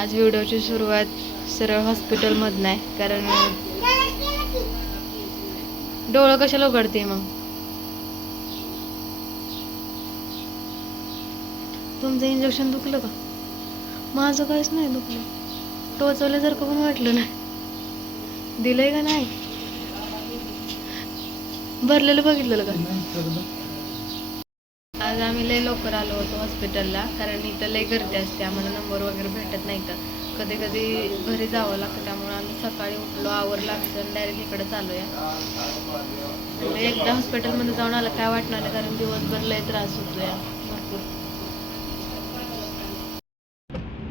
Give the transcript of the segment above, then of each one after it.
आज व्हिडिओची सुरुवात सरळ हॉस्पिटलमधनं आहे, कारण डोळं कशाला उघडते मग. तुमचं इंजेक्शन दुखलं का? माझं काहीच नाही दुखलं, टोचवल्यासारखं पण वाटलं नाही. दिलंय का नाही? भरलेलं बघितलेलं का? आज आम्ही लय लवकर आलो होतो हॉस्पिटलला, कारण इथं लय गर्दी असते, आम्हाला नंबर वगैरे भेटत नाही. तर कधी कधी घरी जावं लागतं, त्यामुळे आम्ही सकाळी उठलो, आवरलं आमचं, डायरेक्ट इकडे चालूया. एकदा हॉस्पिटलमध्ये जाऊन आलं काय वाटणार नाही, कारण दिवसभर लय त्रास होतो या भरपूर.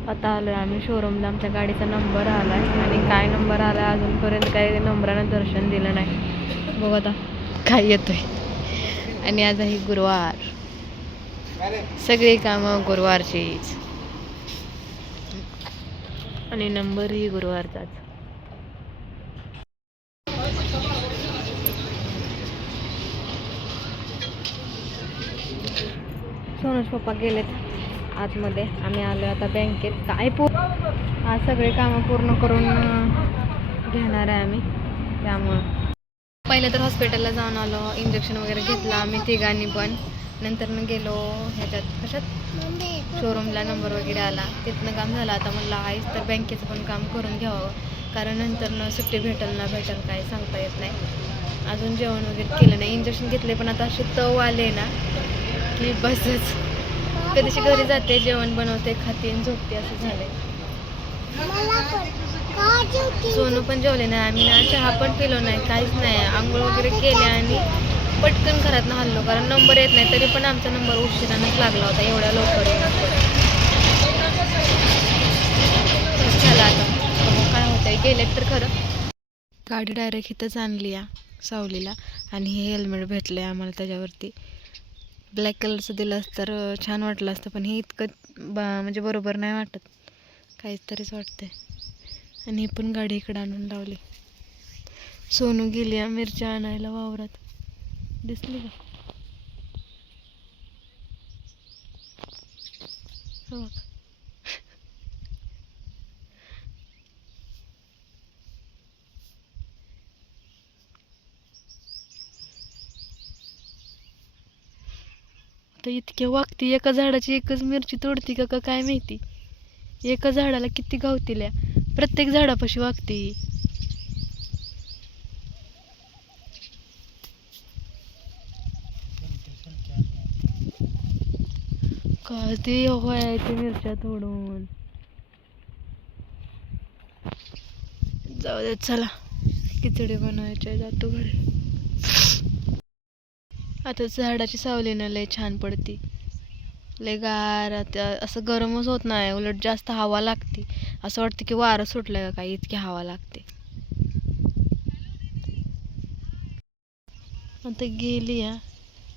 आता आलोय आम्ही शोरूमला, आमच्या गाडीचा नंबर आलाय आणि काय नंबर आलाय अजूनपर्यंत काही नंबरानं दर्शन दिलं नाही. बघ आता काय येतोय. आणि आज आहे गुरुवार, सगळी कामं गुरुवारचीच आणि नंबरही गुरुवारचाच. सोनूज पप्पा गेलेत आतमध्ये, आम्ही आलो आता बँकेत. काय आज सगळे कामं पूर्ण करून घेणार आहे आम्ही, त्यामुळं पहिलं तर हॉस्पिटलला जाऊन आलो, इंजेक्शन वगैरे घेतलं आम्ही तिघांनी पण. नंतर गेलो ह्याच्यात कशात शोरूमला, नंबर वगैरे आला, तिथनं काम झालं. आता म्हणलं आहेच तर बँकेचं पण काम करून घ्यावं, कारण नंतर सुट्टी भेटेल ना भेटेल काय सांगता येत नाही. अजून जेवण वगैरे केलं नाही, इंजेक्शन घेतले पण आता असे तव आले ना की बसच. कधीशी घरी जाते, जेवण बनवते, खाते आणि झोपते, असं झालंय. सोनू पण जेवले नाही, आम्ही ना चहा पण पिलो नाही, काहीच नाही. आंघोळ वगैरे केले आणि पटकन घरातनं हल्लो, कारण नंबर येत नाही. तरी पण आमचा नंबर उशिरानंच लागला होता, एवढ्या लवकर झाला. आता काय होतंय, गेलेत तर खरं. गाडी डायरेक्ट इथंच आणली या सावलीला, आणि हे हेल्मेट भेटले आम्हाला त्याच्यावरती. ब्लॅक कलरचं दिलं असतं तर छान वाटलं असतं, पण हे इतकं म्हणजे बरोबर नाही वाटत, काहीच तरीच वाटतंय. आणि हे पण गाडी इकडं आणून लावली. सोनू गेली मिरच्या आणायला वावरात, दिसली का? हो. तर इतक्या वागती, एका झाडाची एकच मिरची तोडती का काय माहिती. एका झाडाला किती गावतील्या, प्रत्येक झाडापाशी वागती. काय ते व्हायचे मिरच्या तोडून. जाऊ दे, चला खिचडी बनवायची, जातो घरी. आता झाडाची सावलीनं लय छान पडती, लय गार. आता असं गरमच होत नाही, उलट जास्त हवा लागते. असं वाटतं की वारं सुटलं का काय, इतकी हवा लागते. आता गेली या,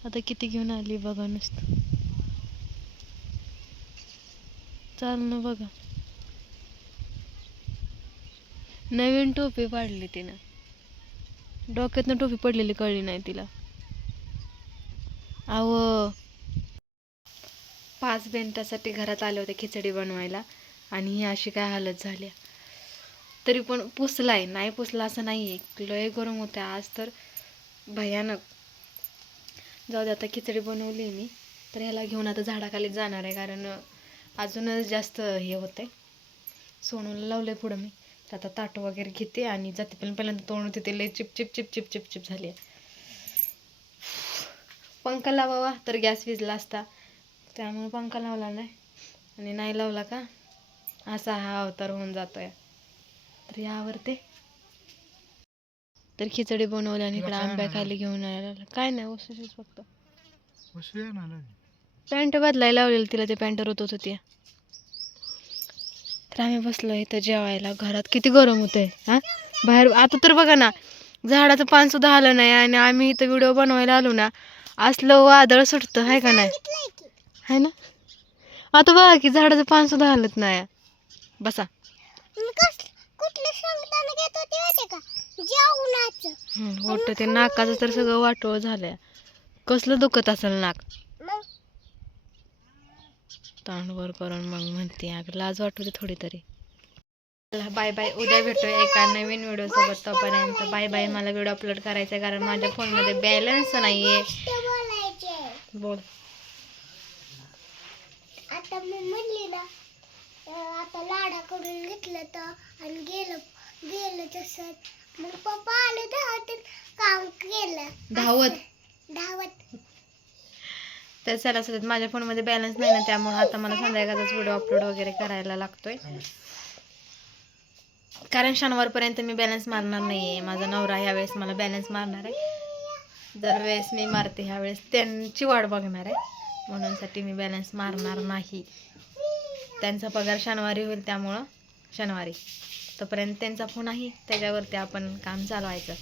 आता किती घेऊन आली बघा नुसतं. चालणं बघा, नवीन टोपी पाडली तिनं, डोक्यातनं टोपी पडलेली कळली नाही तिला. अहो 5 मिनिटासाठी घरात आले होते खिचडी बनवायला, आणि ही अशी काय हालत झाली. तरी पण पुसलाय, नाही पुसला असं नाही आहे, लय गरम होते आज तर भयानक. जाऊ दे, आता खिचडी बनवली मी, तर ह्याला घेऊन आता झाडाखाली जाणार आहे, कारण अजूनच जास्त हे होतंय. सोनूला लावलंय पुढं मी, तर आता ताट वगैरे घेते आणि जाते. पण पहिल्यांदा तोंड होते लय chip chip chip chip chip chip झाली. पंखा लावावा तर गॅस विजला असता, त्यामुळे पंखा लावला नाही, आणि नाही लावला का असा हा अवतार होऊन जातोय. तर यावरती तर खिचडी बनवली, आणि इकडे आंब्या खाली घेऊन आला. काय नाही, वसूशीच फक्त पॅन्ट बदलायला लावलेली तिला, ते पॅन्ट रुतत होती. तर आम्ही बसलो इथं जेवायला. घरात किती गरम होतंय हा, बाहेर आता तर बघा ना, झाडाचं पान सुद्धा आलं नाही, आणि आम्ही इथं व्हिडिओ बनवायला आलो ना, असलं वादळ सुटतं आहे का नाही, आहे ना. आता बघा की झाडाचं पान सुद्धा हलत नाही. बसा. वाटतं ते नाकाचं तर सगळं वाटोळ झालंय, कसलं दुखत असेल नाक. तांडवर करून मग म्हणते, अगं लाज वाटते थोडी तरी. Bye bye. उद्या भेटूया एका नवीन व्हिडिओ सोबत. तोपर्यंत बाय बाय. मला व्हिडिओ अपलोड करायचा आहे कारण माझ्या फोनमध्ये बॅलन्स नाहीये. बोल. आता मी म्हणली ना आता लाडाकडून घेतलं तर आणि गेलं गेलं तसंच मग पप्पा आले धावत काम केलं धावत. तर चला सध्या माझ्या फोनमध्ये बॅलन्स नाही ना, त्यामुळे आता मला संध्याकाळचाच व्हिडिओ अपलोड वगैरे करायला लागतोय कारण शनिवारपर्यंत मी बॅलन्स मारणार नाहीये. माझा नवरा ह्यावेळेस मला बॅलन्स मारणार आहे. दरवेळेस मी मारते, ह्यावेळेस त्यांची वाट बघणार आहे म्हणून साठी मी बॅलन्स मारणार नाही. त्यांचा पगार शनिवारी होईल त्यामुळं शनिवारी तोपर्यंत त्यांचा फोन आहे त्याच्यावरती आपण काम चालवायचं.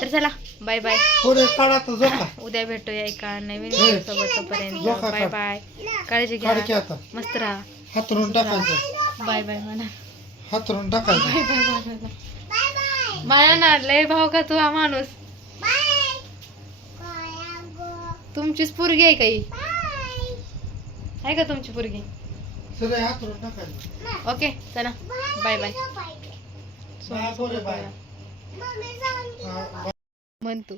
तर चला बाय बाय. उद्या भेटूया एका नवीन व्हिडिओ सोबत. तोपर्यंत बाय बाय. काळजी घ्या. मस्त राहा. हातरून टाकायचं. बाय बाय म्हणा. हातरून टाकायचं. बाय बाय म्हणा. माया ना लय भाव का तू हा माणूस. तुमचीच पोरगी आहे काही आहे का तुमची पोरगी. हातरून टाकायचं. ओके चला बाय बाय. म्हण तू.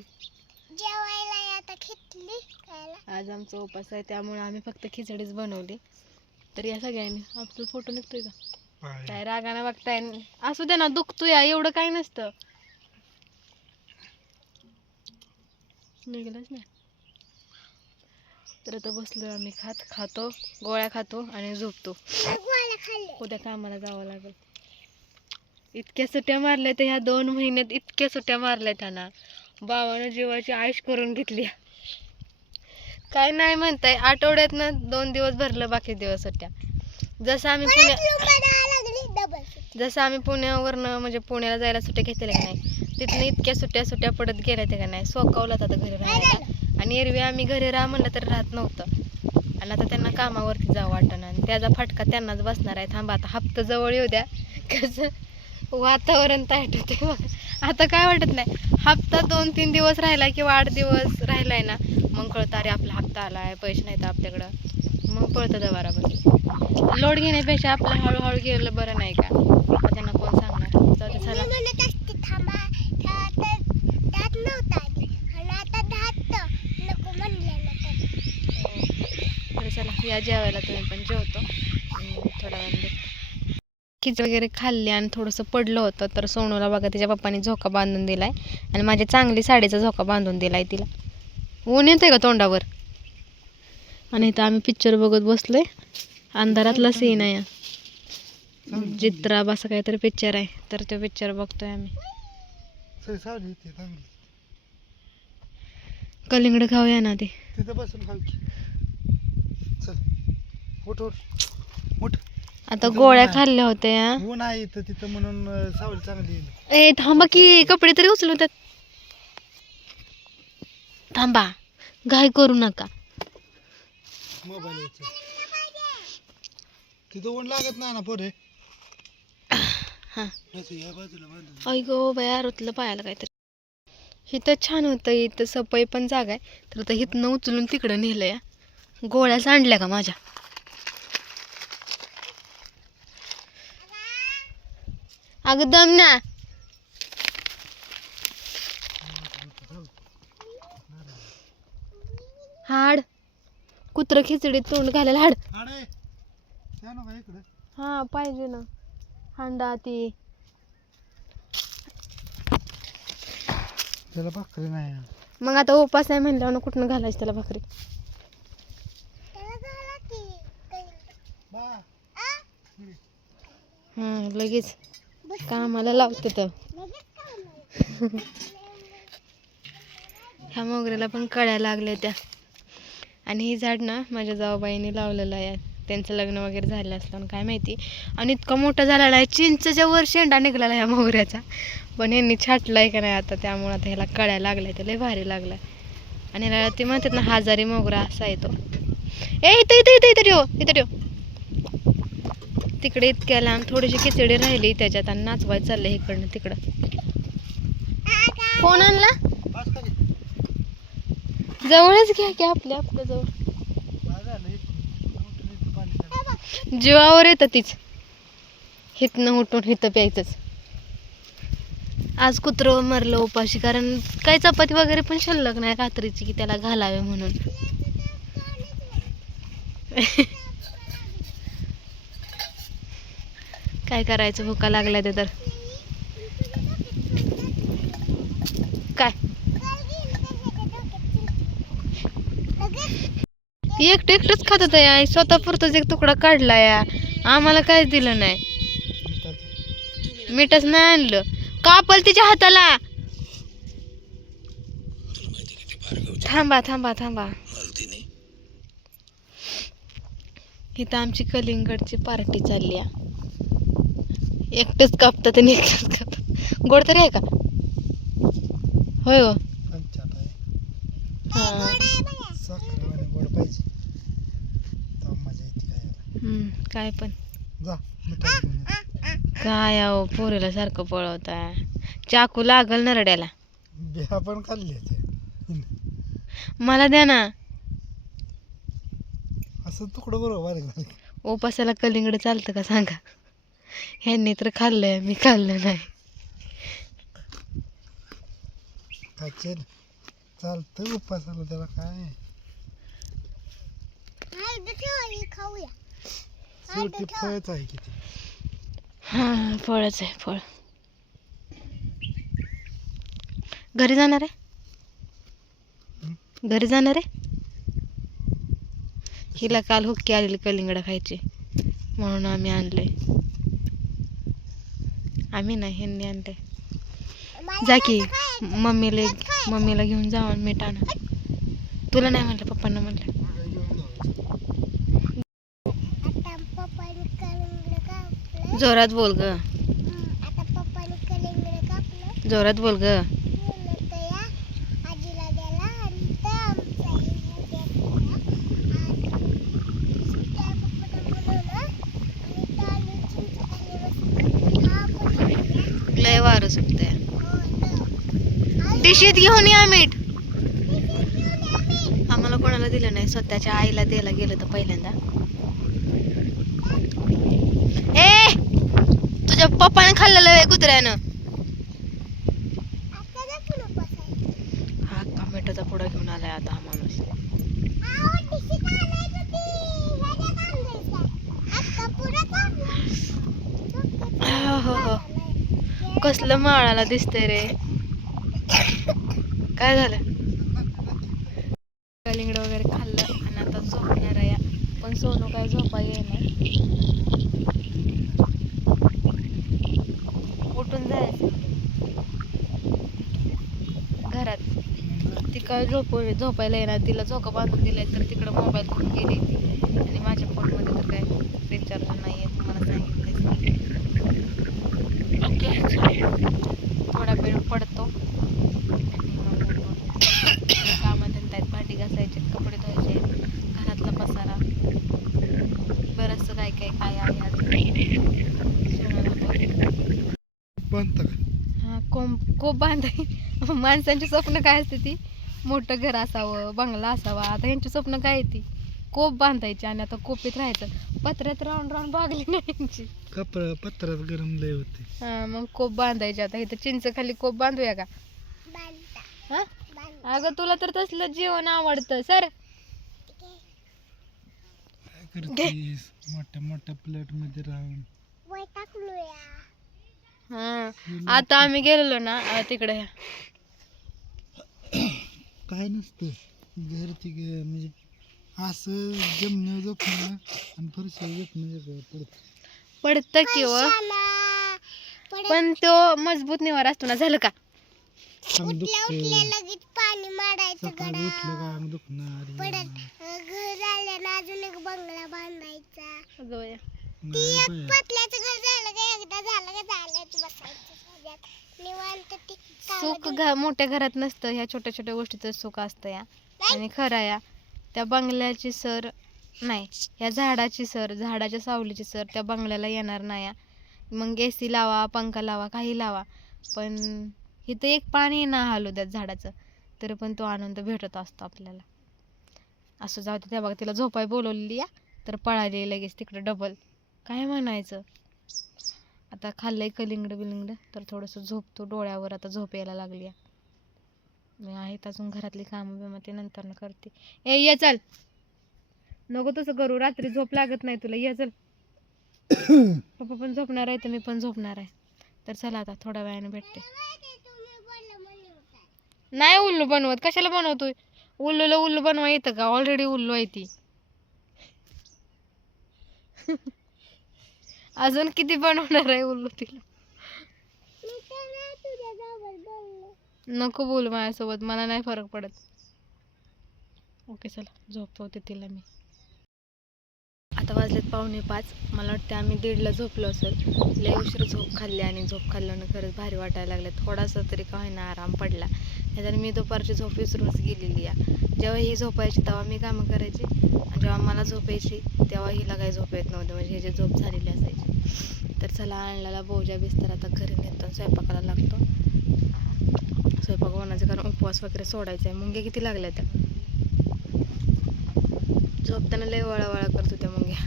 जेवायला आता खिचली खायला. आज आमचा उपास आहे त्यामुळे आम्ही फक्त खिचडीच बनवली. तर या सगळ्यांनी आपला फोटो निघतोय का काय रागाने बघताय. असू दे ना, दुखतोय एवढं काय नसतं. निघलंच नाही. तर आता बसलोय आम्ही खातो गोळ्या खातो आणि झोपतो. उद्या कामाला जावं लागेल. इतक्या सुट्ट्या मारल्या तर ह्या 2 महिन्यात इतक्या सुट्ट्या मारल्या त्यांना. बाबानं जीवाची आयुष करून घेतली. काय नाही म्हणताय, आठवड्यातनं 2 दिवस भरलं, बाकी दिवस सुट्ट्या. जसं आम्ही पुण्यावरनं म्हणजे पुण्याला जायला सुट्ट्या घेतल्या का नाही, तिथनं इतक्या सुट्ट्या पडत गेल्या ते का नाही. सोकावलं आता घरी राहायला. आणि एरवी आम्ही घरी राहा म्हणलं तर राहत नव्हतं आणि आता त्यांना कामावरती जावं वाटणं आणि त्याचा फटका त्यांनाच बसणार आहे. थांबा आता हप्ता जवळ येऊ द्या. कसं वातावरण ताईट होते. आता काय वाटत नाही. हप्ता 2-3 दिवस राहिला किंवा 8 दिवस राहिलाय ना, मग कळतं अरे आपला हप्ता आलाय, पैसे नाहीत आपल्याकडं, मग पळतं बरोबर. लोड घेण्यापेक्षा आपलं हळूहळू गेलं बरं नाही का. त्यांना कोण सांगणार. जाऊ दे चला. चला या जेवायला. तुम्ही पण जेवतो थोड्या वेळाने. खिचडी वगैरे खाल्ली आणि थोडंसं पडलं होतं तर सोनूला बघा तिच्या पप्पाने झोका बांधून दिलाय आणि माझ्या चांगली साडीचा झोका बांधून दिलाय तिला. ऊन येतंय का तोंडावर. आणि इथं आम्ही पिक्चर बघत बसलोय. अंधारातला सीन आहे. चित्राब असं काहीतरी पिक्चर आहे तर तो पिक्चर बघतोय आम्ही. कलिंगड खाऊया ना ते. आता गोळ्या खाल्ल्या होत्या. ऊन आहे इथं तिथं म्हणून सावली चांगली येईल. ए थांबा की, कपडे तरी उचलून त्यात. थांबा, घाई करू नका. मोबाईल तिथं ऊन लागत नाही ना पोरे. हा या बाजूला बांधून. आई गो बाया, रुतलं पायाला काहीतरी. इथं छान होतं, इथं सपई पण जागा आहे. तर आता इथनं उचलून तिकडं नेलंय. गोळ्या सांडल्या का माझ्या. अगं दम ना. हाड कुत्र खिचडीत तोंड घालायला हाड. हा पाहिजे ना. हांडा ती त्याला भाकरी नाही. मग आता उपास आहे म्हणल्यावर कुठनं घालायचं त्याला भाकरी. लगेच कामाला लावते तर. ह्या मोगऱ्याला पण कळ्या लागल्या त्या. आणि ही झाड ना माझ्या जाऊबाईने लावलेलं आहे. त्यांचं लग्न वगैरे झालं असलं काय माहिती. आणि इतका मोठा झालेला आहे, चिंचच्या वर शेंडा निघाला ह्या मोगऱ्याचा. पण यांनी छाटलाय का नाही आता, त्यामुळे आता ह्याला कळ्या लागल्या. तर लय भारी लागलाय. आणि ते म्हणतात ना हजारी मोगरा असा आहे तो. इथं इथं इथं इथं ठेव, इथं ठेव. तिकडे इतक्या लांब थोडीशी खिचडी राहिली त्याच्यात आणि नाचवायचं चाललंय इकडनं तिकडं. फोन आणला जवळच घ्या की आपल्या जवळ. जीवावर येतं तीच. हिथनं उठून हिथं प्यायचंच. आज कुत्रं मरलं उपाशी, कारण काही चपाती वगैरे पण शिल्लक नाही रात्रीची की त्याला घालावे म्हणून. काय करायचं, भुका लागल्या ते तर. काय एकटं एकटंच खात होतं या, स्वतः पुरतच एक तुकडा काढला या, आम्हाला काहीच दिलं नाही. मीठच नाही आणलं. कापल तिच्या हाताला. थांबा थांबा थांबा. इथं आमची कलिंगडची पार्टी चालली आहे. एकटंच कापतात आणि एकटंच खातात. गोड तरी आहे का? होय हो. पंचाट आहे. हा. साखरेवाणी गोड पाहिजे. तर मजा येते खायला. काय पण जा मिठाई घेऊन ये. काय अहो, पोरीला सारखं पळवताय. चाकू लागल नरड्याला. बिया पण खाल्ली ते. मला द्या ना. असं तुकडं बरोबर बारीक बारीक. उपासाला कलिंगड चालतं का सांगा? ह्यांनी तर खाल्लंय, मी खाल्लं नाही. खाचेल चालतं उपासाला, त्याला काय खाऊया. शेवटी फळच आहे किती. हा, फळच आहे फळ. घरी जाणार आहे? घरी जाणार आहे? हिला काल हुक्की आलेली कलिंगड खायची म्हणून आम्ही आणलंय. आम्ही नाही, ह्यांनी आणलंय. जा की मम्मीला घेऊन जावा मीठ आणा. तुला नाही म्हणलं, पप्पांना म्हणलं. आता पप्पाने कलिंगड कापलं. जोरात बोल ग. आता पप्पाने कलिंगड कापलं. जोरात बोल ग. गेलं तर या आजीला द्यायला आणि तर आमचा उद्या सुट्ट्या पप्पाला बोलवलं आणि त्या आम्ही चिंच खाली बसलो. हा पण खाल्ला. लय वारं सुटतंय. हो तर. डिशीत घेऊन या मीठ. आम्हाला कोणाला दिलं नाही, स्वतःच्या आईला द्यायला गेलं तर पहिल्यांदा. ए, तुझ्या पप्पाने खाल्लेलं आहे कुत्र्यानं. आता जा पुढं बसायचं. हा का मिठाचा पुडा घेऊन आलाय आता हा माणूस. हो हो, कसलं माळाला दिसतंय रे. काय झालं? कलिंगड वगैरे खाल्लं आणि आता झोपणार आहे. पण सोनू काय झोपा येईना. उठून जायचं घरात. ती काय झोपायला येणार, तिला झोका बांधून दिलाय तर तिकडं मोबाईल घेऊन गेली ती. आणि माझ्या फोनमध्ये तर काय रिचार्ज नाही आहे, तुम्हाला सांगितलं. थोडा वेळ पडतो आणि मग कामं धंदा आहेत, भांडी घासायचे, कपडे धुवायचे, घरातला पसारा, बरंचसं काय काय काय आहे बनतं का? हा, कोप बांधाय. माणसांची स्वप्न काय असते ती, मोठं घर असावं, बंगला असावा. आता ह्यांची स्वप्न काय आहे ती, कोप बांधायची आणि आता कोपीत राहायचं. पत्र्यात राहून राहून बागली नाही यांची. पत्रात गरम लय होते. हा, मग कोप बांधायचे. आता इथं चिंच खाली कोप बांधूया का? हा, अगं तुला तर तसलं जेवण आवडतं. सर काय करतेस मोठ्या मोठ्या प्लेट मध्ये राहून. हा, आता आम्ही गेलेलो ना तिकडे. काय नसतं घर ती म्हणजे असं जमणं झोपणं आणि फरशी झोपणं पडतं किंवा पण तो मजबूत निवारा असतो ना. झालं का? लगेच पाणी मारायचं सकाळी उठलं का अंग दुखणं. परत घर आल्यानं अजून एक बंगला बांधायचा. अगं बाया. ती एक पतल्याचं घर झालं का एकदा झालं का झालंच बसायचं सगळ्यात निवांत. ती सुख मोठ्या घरात नसतं, ह्या छोट्या छोट्या गोष्टीचं सुख असतं या. आणि खरं या त्या बंगल्याची सर नाही, या झाडाची सर, झाडाच्या सावलीची सर त्या बंगल्याला येणार नाही. मग AC लावा, पंखा लावा, काही लावा, पण इथं एक पाणी ना हालू द्यात झाडाचं तरी पण तो आनंद भेटत असतो आपल्याला. असं जाऊ दे. त्या बघा तिला झोपाय बोलवलेली या तर पळाली लगेच तिकडे डबल. काय म्हणायचं. आता खाल्लंय कलिंगड बिलिंगड तर थोडंसं झोपतो. डोळ्यावर आता झोप यायला लागली आहे. मी आहेत अजून घरातली कामं बिमं ते नंतर करते. ये चल, नको तसं करू, रात्री झोप लागत नाही तुला. ये चल. पप्पा पण झोपणार आहे तर मी पण झोपणार आहे. तर चला आता थोड्या वेळाने भेटते. नाही उल्लू बनवत, कशाला बनवतोय? उल्लूला उल्लू बनवा येतं का? ऑलरेडी उल्लू आहे ती. अजून किती बनवणार आहे उल्लू तिला? नको बोल माझ्यासोबत, मला नाही फरक पडत. ओके चला झोपवते तिला मी. आता वाजलेत 4:45. मला वाटतं आम्ही 1:30ला झोपलो असेल. लय उशीर झोप खाल्ली आणि झोप खाल्ल्यानं खरंच भारी वाटायला लागलं. थोडासा तरी का होईना आराम पडला. नाहीतर मी दुपारची झोप विसरूनच गेलेली आहे. जेव्हा ही झोपायची तेव्हा मी कामं करायची आणि जेव्हा मला झोप यायची तेव्हा हिला काही झोप येत नव्हती. म्हणजे ह्याची झोप झालेली असायची. तर चला आणलेला बोजा बिस्तर आता घरी नेतो, स्वयंपाकाला लागतो. स्वयंपाक बनवायचं कारण उपवास वगैरे सोडायचा आहे. मुंग्या किती लागल्या त्या, झोपताना लय वळावळा करतो त्या मुंग्या.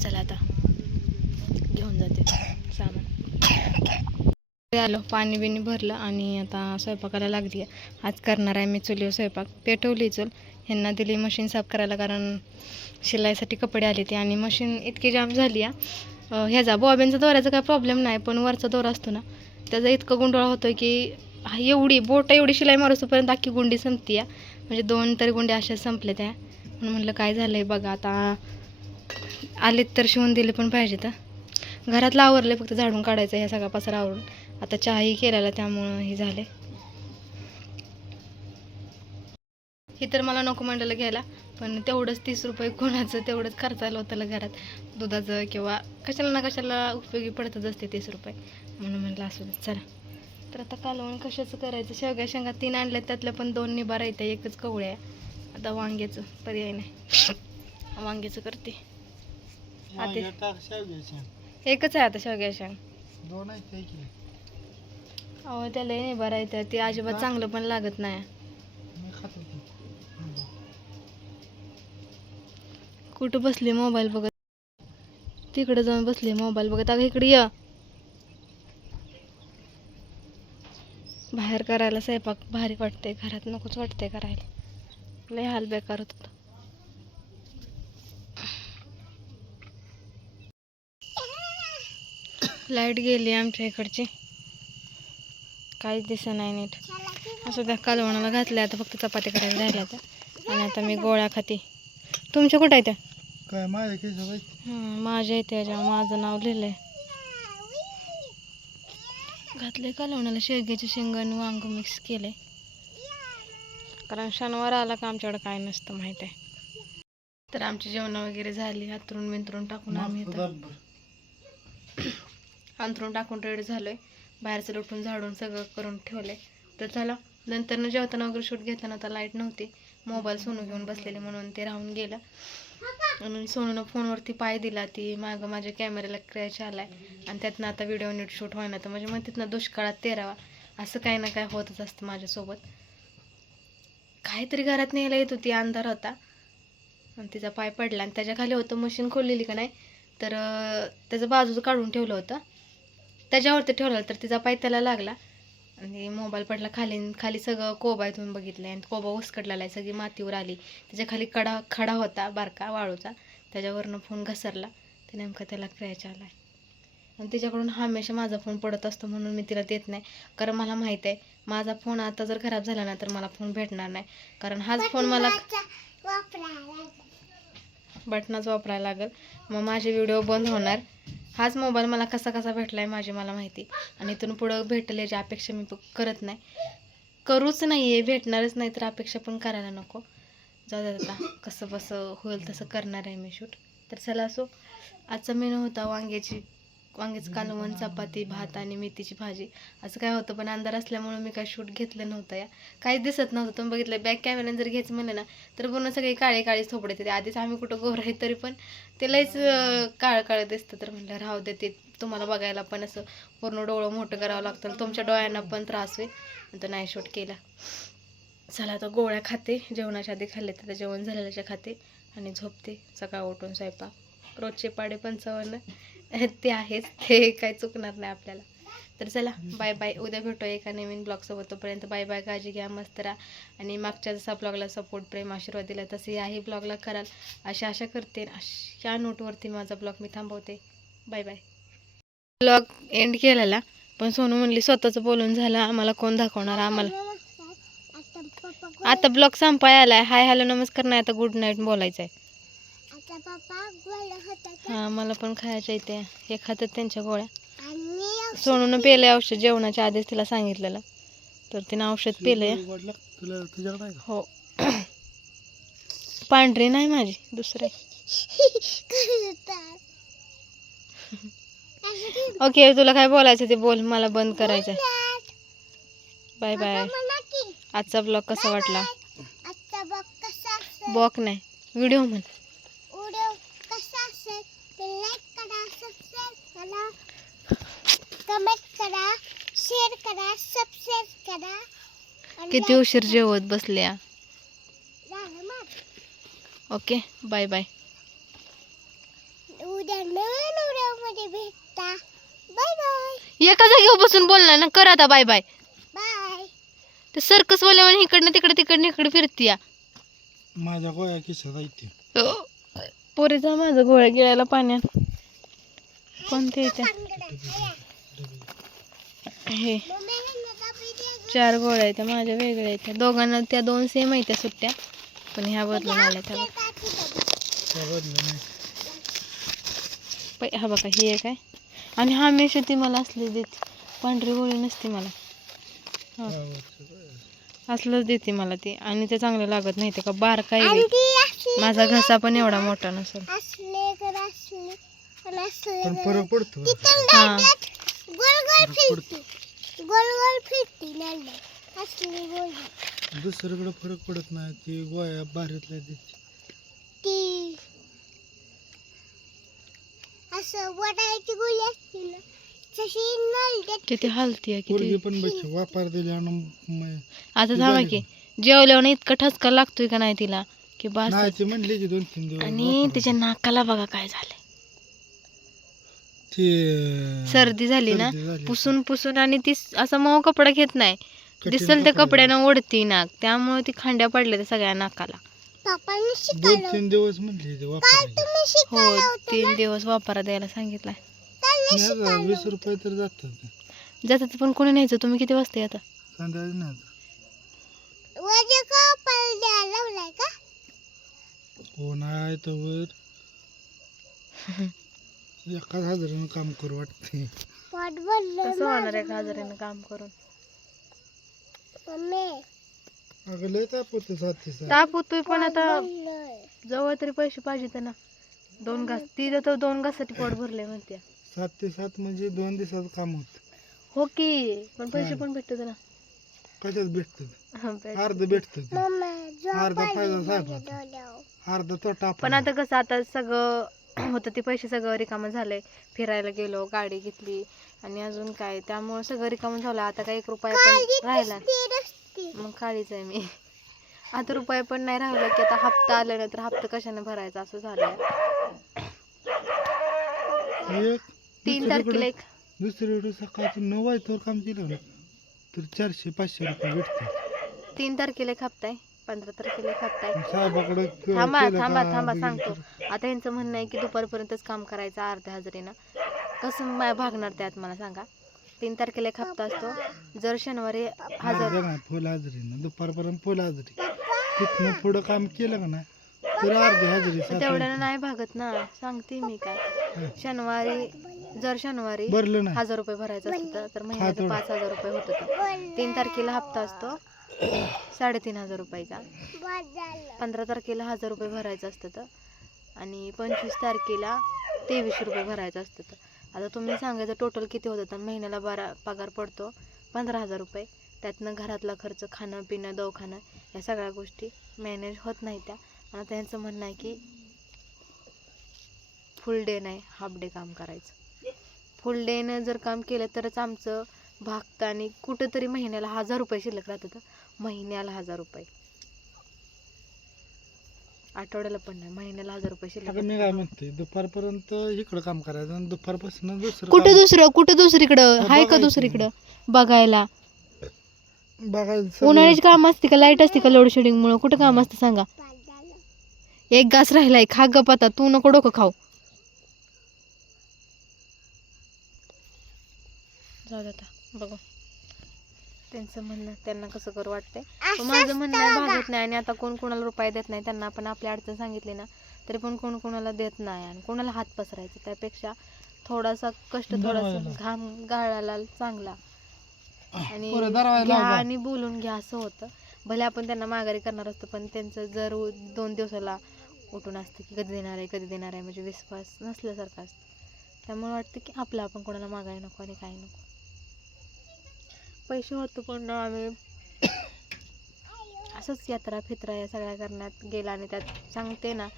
चला आता घेऊन जाते सामान. आलो, पाणी बिणी भरलं आणि आता स्वयंपाकाला लागली आहे. आज करणार आहे मी चुलीवर स्वयंपाक. पेटवली चूल, ह्यांना दिली मशीन साफ करायला कारण शिलाईसाठी कपडे आले ते आणि मशीन इतकी जाम झाली आहे. ह्याचा बॉबींचा दोऱ्याचा काय प्रॉब्लेम नाही, पण वरचा दोरा असतो ना त्याचा इतका गुंडोळा होतो की एवढी बोट एवढी शिलाई मारूसपर्यंत अख्खी गुंडी संपती आहे. म्हणजे 2 तरी गुंडी अशा संपल्या त्या. म्हणून म्हटलं काय झालं आहे बघा, आता आलेत तर शिवून दिले पण पाहिजे. तर घरातलं आवरलं, फक्त झाडून काढायचं ह्या सगळा पसारा आवरून. आता चहाही केलेला त्यामुळं हे झाले. हे तर मला नको मंडळाला घ्यायला, पण तेवढंच 30 रुपये कोणाचं तेवढंच खर्चायला होतं घरात दुधाचं किंवा कशाला ना कशाला उपयोगी पडतच असते 30 रुपये. म्हणून म्हटलं असू दे चला. तर आता कालवण कशाचं करायचं? शेवग्या शेंगा 3 आणल्या, त्यातल्या पण 2 निभा राहत्या, एकच कवळ्या आहे. आता वांग्याचं पर्याय नाही, वांग्याचं करते. एकच आहे आता शेवग्या शेंग. 2 आहेत काय की? अहो त्याला निभा राहत्या, ते अजिबात चांगलं पण लागत नाही. मी खातो की. कुठं बसले मोबाईल बघत? तिकडे जाऊन बसले मोबाईल बघत. अगं इकडे ये. बाहेर करायला स्वयंपाक भारी वाटते, घरात नकोच वाटते करायला. लय हाल बेकार होत. लाईट गेली आमच्या इकडची, काहीच दिसत नाही नीट. असं त्या कालवणाला घातल्या, आता फक्त चपाती करायला राहिल्या त्या. आणि आता मी गोळ्या खाते. तुमच्या कुठं आहे त्या? काय माझ्या केस माझ्या इथे माझं नाव लिहिलंय. घातले कालवणाला शेवग्याचे शेंगण वांग मिक्स केले, कारण शनिवार आला का आमच्याकडे काय नसतं माहित आहे. तर आमची जेवणं वगैरे झाली, अंथरून बिंथरून टाकून आम्ही अंथरून टाकून रेडी झालोय. बाहेरचं लुटून झाडून सगळं करून ठेवलंय. तर चला नंतर जेवताना वगैरे शूट घेताना आता लाईट नव्हती, मोबाईल सोनू घेऊन बसलेली म्हणून ते राहून गेलं. आणि सोनूनं फोनवरती पाय दिला, ती मागं माझ्या कॅमेऱ्याला क्रॅच आलाय आणि त्यातनं आता व्हिडिओ नीट शूट व्हायना. तर म्हणजे मग तिथनं दुष्काळात तेरावा, असं काही ना काय होतच असतं माझ्यासोबत. काहीतरी घरात न्यायला येत होती, अंधार होता आणि तिचा पाय पडला आणि त्याच्या खाली होतं मशीन खोललेली का नाही, तर त्याचं बाजूचं काढून ठेवलं होतं, त्याच्यावरती ठेवलं तर तिचा पाय त्याला लागला आणि मोबाईल पडला खाली. खाली सगळं कोबा इथून बघितलं आणि कोबा उसकडलेला आहे, सगळी मातीवर आली. त्याच्या खाली खडा होता बारका वाळूचा, त्याच्यावरनं फोन घसरला, तर नेमका त्याला क्रॅच आला आहे. आणि तिच्याकडून हमेशा माझा फोन पडत असतो म्हणून मी तिला देत नाही, कारण मला माहीत आहे माझा फोन आता जर खराब झाला ना तर मला फोन भेटणार नाही. कारण हाच फोन मला बटनाच वापरायला लागेल, मग माझे व्हिडिओ बंद होणार. हाच मोबाईल मला कसा भेटला आहे माझी मला माहिती, आणि इथून पुढं भेटेल याची अपेक्षा मी करत नाही, करूच नाही आहे. भेटणारच नाही तर अपेक्षा पण करायला नको. जाऊ दे आता, कसं बसं होईल तसं करणार आहे मी शूट. तर चला असो, आजचा मेनू होता वांग्याचं कालवण, चपाती, भात आणि मेथीची भाजी. असं काय होतं, पण अंधार असल्यामुळे मी काय शूट घेतलं नव्हतं. या काहीच दिसत नव्हतं. तुम्ही बघितलं बॅक कॅमेऱ्याने जर घ्यायचं म्हणलं ना तर पूर्ण सगळे काळे थोपडे येते. आधीच आम्ही कुठं गोर आहे तरी पण ते लईच काळं दिसतं. तर म्हटलं राहू दे, ते तुम्हाला बघायला पण असं पूर्ण डोळं मोठं करावं लागतं, तुमच्या डोळ्यांना पण त्रास होईल. तर नाही शूट केला. चला आता गोळ्या खाते, जेवणाच्या आधी खाल्ले तर जेवण झालेल्याच्या खाते आणि झोपते. सकाळ उठून स्वयंपाक रोजचे पाडे 55 ते आहेच, ते काही चुकणार नाही आपल्याला. तर चला बाय बाय, उद्या भेटू एका नवीन ब्लॉगसोबत. तोपर्यंत बाय बाय, काळजी घ्या, मस्त राहा आणि मागच्या जसा ब्लॉगला सपोर्ट प्रेम आशीर्वाद दिला तसे याही ब्लॉगला कराल अशी आशा करते. अशा नोटवरती माझा ब्लॉग मी थांबवते. Bye bye. ब्लॉग एंड केलेला पण सोनू म्हणली स्वतःचं बोलून झालं, आम्हाला कोण दाखवणार आम्हाला. आता पप्पा आता ब्लॉग संपाय आलाय. हाय हॅलो नमस्कार नाही, आता गुड नाईट बोलायचं आहे. आता पप्पा गोळ्या होतात हां मला पण खायच्या इथे, हे खातात त्यांच्या गोळ्या. आणि सोनूनं पेलंय औषध जेवणाच्या आधीच तिला सांगितलेलं, तर तिनं औषध पेलंय. तुला तुझ्याकडे आहे का? हो पांढरी नाही माझी, दुसरे. ओके तुला काय बोलायचं ते बोल, मला बंद करायचंय. Bye bye. आजचा ब्लॉग कसा वाटला? आजचा बघ कसा असेल, ब्लॉग नाही व्हिडिओ म्हण. व्हिडिओ कसा असेल ते लाईक करा, सबस्क्राईब करा, कमेंट करा, शेअर करा, सबस्क्राईब करा. आणि किती like उशीर जेवत बसल्या. झालं मग. Okay bye bye. उद्या नवीन व्हिडिओ मध्ये भेटता. Bye bye. एका जागेवर बसून बोलणार ना, कर आता बाय बाय. बाय. ते सर्कस वाल्यावर इकडनं तिकडे तिकडनं इकडे फिरतीया. माझ्या गोळ्या किशात आहे. पोरीचा माझं गोळ्या गिळायला पाण्यात. कोणते येते हे 4 गोळ्या आहेत माझ्या, वेगळ्या आहेत दोघांना. त्या 2 सेम आहेत त्या सुट्ट्या, पण ह्या बदलून आल्या त्या. हा बघा ही एक आहे, आणि हमेशा ती मला असली देते, पांढरी गोळी नसते मला. हा असलंच देते मला ती, आणि ते चांगलं लागत नाही ते का बार काय. माझा घसा पण एवढा मोठा नसेल. पण फरक पडतो. हा गोल गोल फिरती नाही असली गोळी. दुसरीकडे फरक पडत नाही, ती गोळ्या बाहेरतल्या देते. ती असं वडायची गोळी असते ना, तशी नळद्यात. किती हालती पोरगी किती. पण बच्चे वापर दिले आणि आता थांबा की, जेवल्यावर इतकं ठसका लागतोय का नाही तिला की बस. नाही ती म्हणली की 2-3 दिवस आणि वापरायचं. तिच्या नाकाला बघा काय झालंय, ती सर्दी झाली ना, सर्दी झाली. पुसून पुसून. आणि ती असं मऊ कपडा घेत नाही, कठीण दिसल त्या कपडा कपड्यानं ओढती नाक, त्यामुळे ती खांड्या पडल्या त्या सगळ्या नाकाला. पप्पांनी शिकवलं. 2-3 दिवस म्हणली ती काल वापरायची. तुम्ही हो शिकवलं होतं 3 ना, दिवस वापरा द्यायला सांगितलंय. त्यांनी नाही आता शिकवलं 20 रुपये तर जातात. जातात पण कोणी न्यायचं. तुम्ही किती वाजता आता? संध्याकाळी नाही आता. वजे कपाल द्यायला लावलाय का? कोण आहे तर 1,000 काम करू वाटते. पोट भरलं कसं होणार 1,000 काम करून? मम्मी. अगं लय ताप होतो साथीचा. ताप होतोय पण आता भरलंय. जवळ तरी पैसे पाहिजे ना. 2 घास ती तर 2 घासाठी पोट भरले म्हणते. 7 ते 7 म्हणजे 2 दिवसाचं काम होत. हो की, पण पैसे हा. पण भेटतात ना. कशात भेटत? हा, भेटतात. अर्ध भेटत, मम्मी, झोप अर्धा आली फायदा माझ्या साहेबाचा, डोळ्यावर. अर्धा तोटा पण आपला. आता कसं, आता सगळं होतं ते पैसे सगळं रिकामं झालंय. फिरायला गेलो, गाडी घेतली, आणि अजून काय, त्यामुळे सगळं रिकामं झालं. आता काही 1 रुपया पण राहिला. ती रस्ती. मग काळीच आहे मी. आता रुपये पण नाही राहिला की आता हप्ता आला नाही तर हप्ता कशाने भरायचा असं झालंय. एक 3 तारखेला एक दुसरीकडे सकाळचं 9 वाजतावर काम केलं ना तर 400-500 रुपये भेटतात. 3 तारखेला एक हप्ता आहे, 15 तारखेला एक हप्ता आहे. साहेबाकडे थांबा केलं थांबा का थांबा बिल सांगतो. तर- आता यांचं म्हणणं आहे की दुपारपर्यंतच काम करायचं अर्ध्या हजेरीनं. कसं भागणार त्यात मला सांगा. 3 तारखेला एक हप्ता असतो. जर शनिवारी हजर अर्ध्या नाही, फुल हजेरी ना, दुपारपर्यंत फुल हजेरी. तिथनं पुढं काम केलं का नाही तर अर्धी हजेरी तेवढ्यानं नाही भागत ना, सांगते मी काय. जर शनिवारी भरलं नाही 1,000 रुपये भरायचं असतं तर महिन्याचं 5,000 रुपये होत होतं. 3 तारखेला हप्ता असतो 3,500 रुपयाचा. बस झालं. 15 तारखेला 1,000 रुपये भरायचं असतं तर, आणि 25 तारखेला 2300 रुपये भरायचं असतं तर. आता तुम्ही सांगायचं टोटल किती होतं, तर महिन्याला पगार पडतो 15,000 रुपये. त्यातनं घरातला खर्च, खाणं पिणं, दवाखानं, या सगळ्या गोष्टी मॅनेज होत नाही त्या. आणि त्यांचं म्हणणं आहे की फुल डे नाही हाफ डे काम करायचं. फुल डेनं जर काम केलं तरच आमचं भागतं, आणि कुठंतरी महिन्याला 1,000 रुपये शिल्लक राहतं. तर महिन्याला 1,000 रुपये आठवड्याला पण नाही, महिन्याला 1000 रुपये शिल्लक आता मी असतात. काय म्हणते दुपारपर्यंत इकडं काम करायचं आणि दुपारपासून दुसरं कुठं दुसरीकडं हा, हाय का बघायचं. दुसरीकडं बघायला? काम बघायचं सगळं. उन्हाळ्याची काम असते का, लाईट असते का लोड शेडिंग मुळे? कुठं काम असतं सांगा? एक घास राहिलाय, खा गप आता, तू नको डोकं खाऊ. जाऊ दे आता, बघू त्यांचं म्हणणं त्यांना कसं करू वाटतंय. पण माझं म्हणणं भागत नाही आणि आता कोण कोणाला रुपये देत नाही. त्यांना आपण आपली अडचण सांगितली ना तरी पण कोण कोणाला देत नाही आणि कोणाला हात पसरायचं. त्यापेक्षा थोडासा कष्ट, थोडासा घाम गाळायला चांगला आणि पोरं दरवाजा घ्या लावा. आणि बोलून घ्या असं होतं. भले आपण त्यांना माघारी करणार असतो पण त्यांचं जर 2 दिवसाला उठून असतं की कधी देणार आहे म्हणजे विश्वास नसल्यासारखं असतं. त्यामुळे वाटतं की आपलं आपण कोणाला मागायला नको आणि काही नको. पैसे होतो पण आम्ही असंच यात्रा फित्रा या सगळ्या करण्यात गेला आणि त्यात सांगते ना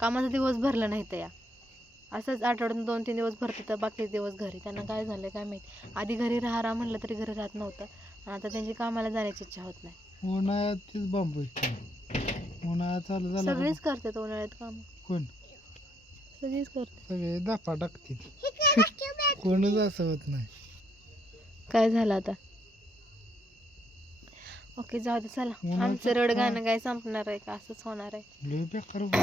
कामाचा दिवस भरला नाही तर या असंच आठवड्यातून 2-3 दिवस भरते तर बाकीचे दिवस घरी. त्यांना काय झालं काय माहिती. आधी घरी राहा म्हणलं तरी घरी राहत नव्हतं आणि आता त्यांची कामाला जाण्याची इच्छा होत नाही. उन्हाळ्यात तीच बांबू उन्हाळ्यात चालू झाला सगळीच करतात उन्हाळ्यात काम, कोण सगळीच करतात. सगळे दापा टाकतील. कोणच असं होत नाही. काय झालं आता? ओके जाऊ दे चला. उन्हाचं आमचं रड गाणं काय संपणार आहे का? असंच होणार आहे. लय बेकार होतं.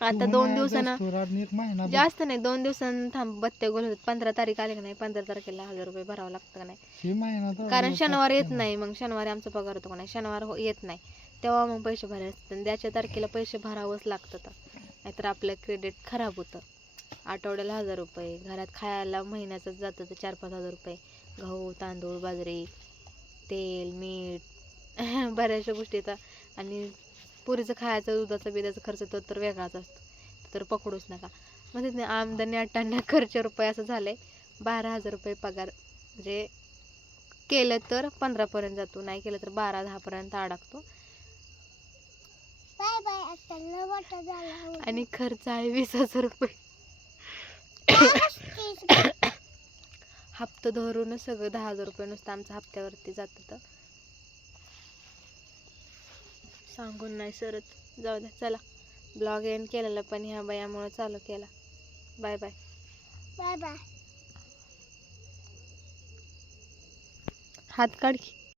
आता 2 उन्हाळ्यात दिवसानं असतो, आणि एक महिना जास्त नाही 2 दिवसांनी थांब बत्त्या गोल होतात. 15 तारीख आली का नाही 15 तारखेला 1000 रुपये भरावं लागतं का नाही. हे महिना तर कारण शनिवार येत नाही, मग शनिवारी आमचा पगार होतो का नाही, शनिवार येत नाही तेव्हा मग पैसे भरायचे असतात आणि त्याच्या तारखेला पैसे भरावंच लागतं. नाहीतर आपलं क्रेडिट खराब होतं. आठवड्याला 1000 रुपये, घरात खायला महिन्याचं जातं तर 4-5 हजार रुपये. गहू तांदूळ बाजरी तेल मीठ बऱ्याचशा गोष्टी येतात आणि पुरीचं खायचं दुधाचा बिधाचा खर्च तो तर वेगळाच असतो. तर पकडूच नका. म्हणजे नाही आमदनी 98 खर्च रुपये असं झालंय. 12,000 रुपये पगार म्हणजे केलं तर 15पर्यंत जातो, नाही केलं तर 12-10 पर्यंत अडकतो बाय बाय. आता लय मोठा झाला. आणि खर्च आहे 20,000 रुपये. हप्ता धरूनच सगळं 10,000 रुपये नुसतं आमच्या हप्त्यावरती जातं. तर सांगून नाही सरत. जाऊ द्या चला. ब्लॉग एंड केलेला पण ह्या बायामुळे चालू केला. Bye bye. Bye bye. हात काढ की.